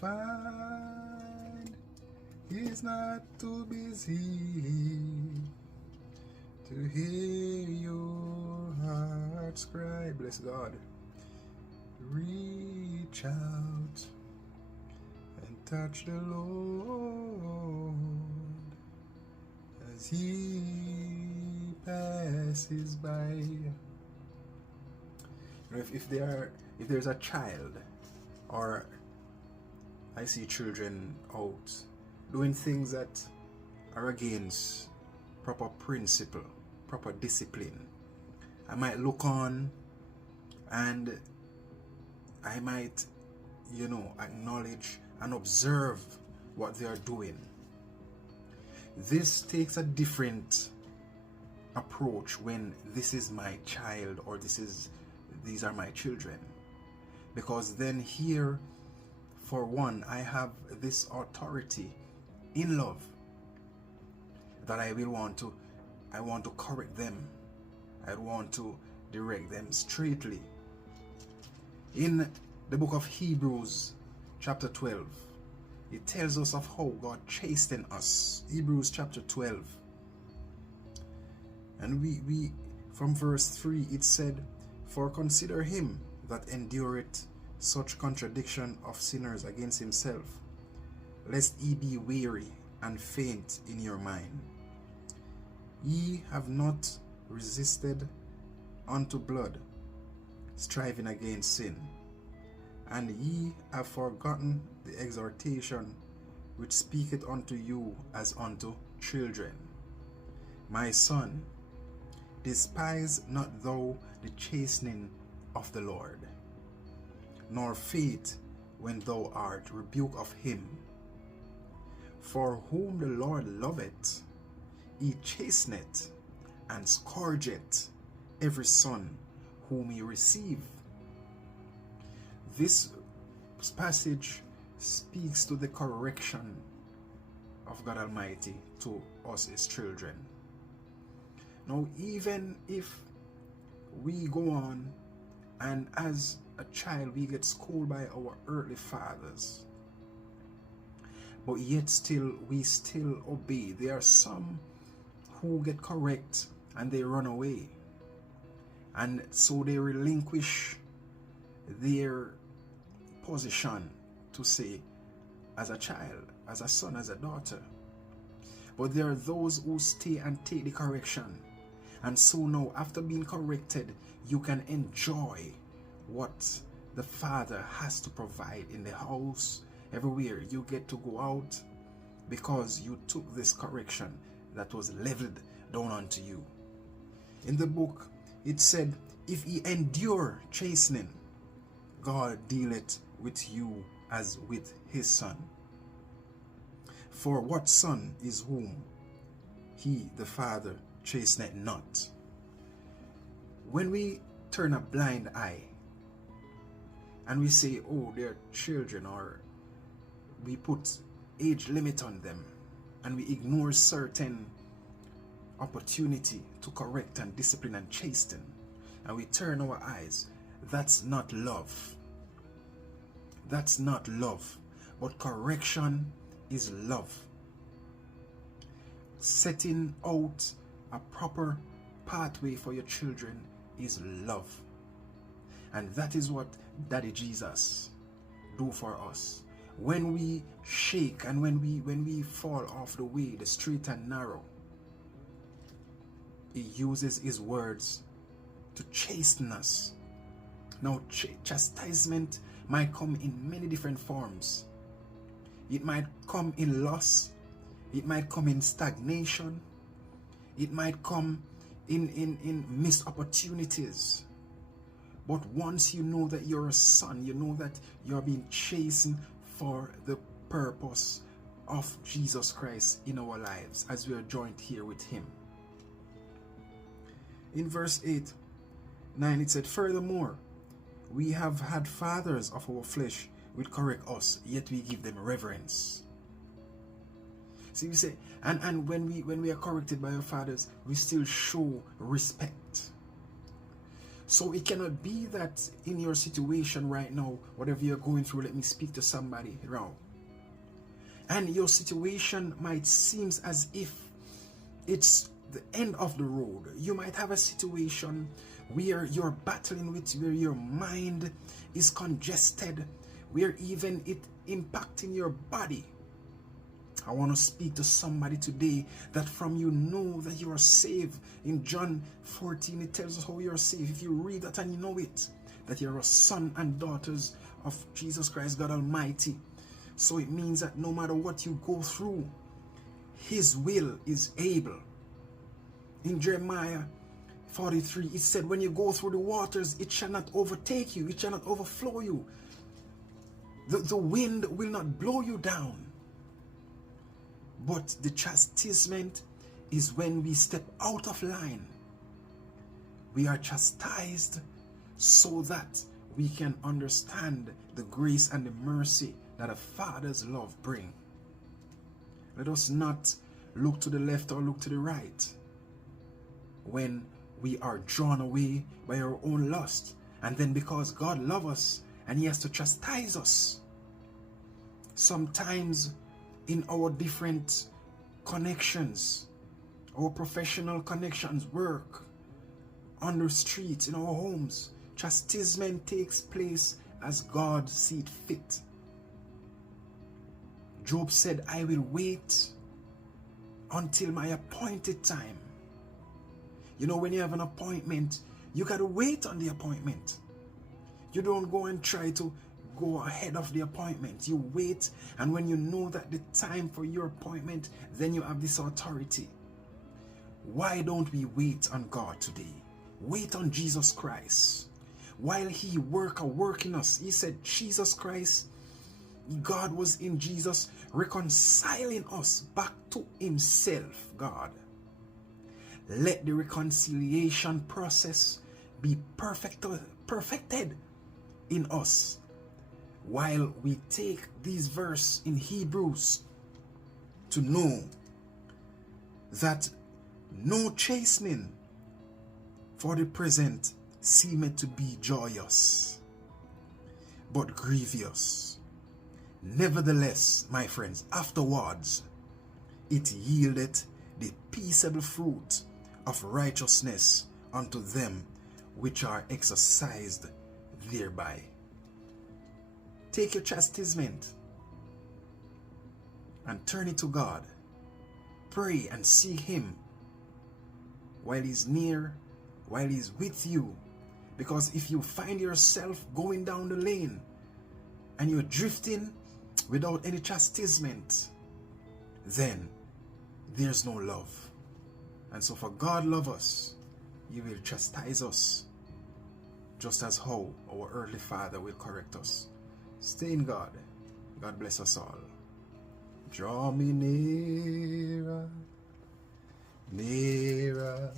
find he's not too busy to hear your heart's cry. Bless God. Reach out and touch the Lord as he passes by. If there's a child, or I see children out doing things that are against proper principle, proper discipline, I might look on and I might, acknowledge and observe what they are doing. This takes a different approach when this is my child or these are my children, because then here, for one, I have this authority in love that I want to correct them. I want to direct them straightly. In the book of Hebrews chapter 12, it tells us of how God chastened us. Hebrews chapter 12, and we from verse 3 it said, "For consider him that endureth such contradiction of sinners against himself, lest ye be weary and faint in your mind. Ye have not resisted unto blood, striving against sin, and ye have forgotten the exhortation which speaketh unto you as unto children. My son, despise not thou the chastening of the Lord, nor faint when thou art rebuked of him. For whom the Lord loveth, he chasteneth and scourgeth every son whom he receiveth." This passage speaks to the correction of God Almighty to us, his children. Now, even if we go on and as a child we get scolded by our earthly fathers, but yet we still obey, there are some who get correct and they run away, and so they relinquish their position to say, as a child, as a son, as a daughter. But there are those who stay and take the correction, and so now, after being corrected, you can enjoy what the Father has to provide in the house. Everywhere you get to go out, because you took this correction that was leveled down unto you. In the book it said, "If ye endure chastening, God dealeth with you as with his son. For what son is whom he, the Father, chasteneth not?" When we turn a blind eye and we say, "Oh, they're children," or we put age limit on them, and we ignore certain opportunity to correct and discipline and chasten, and we turn our eyes, that's not love. That's not love. But correction is love. Setting out a proper pathway for your children is love. And that is what Daddy Jesus do for us. When we shake and when we fall off the way, the straight and narrow, he uses his words to chasten us. Now, chastisement might come in many different forms. It might come in loss. It might come in stagnation. It might come in missed opportunities. But once you know that you're a son, you know that you're being chastened for the purpose of Jesus Christ in our lives as we are joined here with him. In verse 8-9 it said, "Furthermore, we have had fathers of our flesh which correct us, yet we give them reverence." See, we say, and when we are corrected by our fathers, we still show respect. So it cannot be that in your situation right now, whatever you're going through, let me speak to somebody around. And your situation might seem as if it's the end of the road. You might have a situation where you're battling with, where your mind is congested, where even it impacting your body. I want to speak to somebody today that from you know that you are saved. In John 14, it tells us how you are saved. If you read that and you know it, that you're a son and daughters of Jesus Christ, God Almighty. So it means that no matter what you go through, His will is able. In Jeremiah 43, it said, when you go through the waters, it shall not overtake you, it shall not overflow you. The wind will not blow you down. But the chastisement is when we step out of line. We are chastised so that we can understand the grace and the mercy that a father's love brings. Let us not look to the left or look to the right when we are drawn away by our own lust. And then because God loves us and He has to chastise us. Sometimes in our different connections, our professional connections, work, on the streets, in our homes, chastisement takes place as God sees fit. Job said, I will wait until my appointed time. You know, when you have an appointment, you got to wait on the appointment. You don't go and try to go ahead of the appointment. You wait, and when you know that the time for your appointment, then you have this authority. Why don't we wait on God today? Wait on Jesus Christ. While He work in us, He said Jesus Christ, God was in Jesus reconciling us back to Himself, God. Let the reconciliation process be perfected in us. While we take these verses in Hebrews to know that no chastening for the present seemeth to be joyous, but grievous. Nevertheless, my friends, afterwards it yieldeth the peaceable fruit of righteousness unto them which are exercised thereby. Take your chastisement and turn it to God. Pray and seek Him while He's near, while He's with you. Because if you find yourself going down the lane and you're drifting without any chastisement, then there's no love. And so for God love us, He will chastise us just as how our earthly Father will correct us. Stay in God. God bless us all. Draw me nearer, nearer.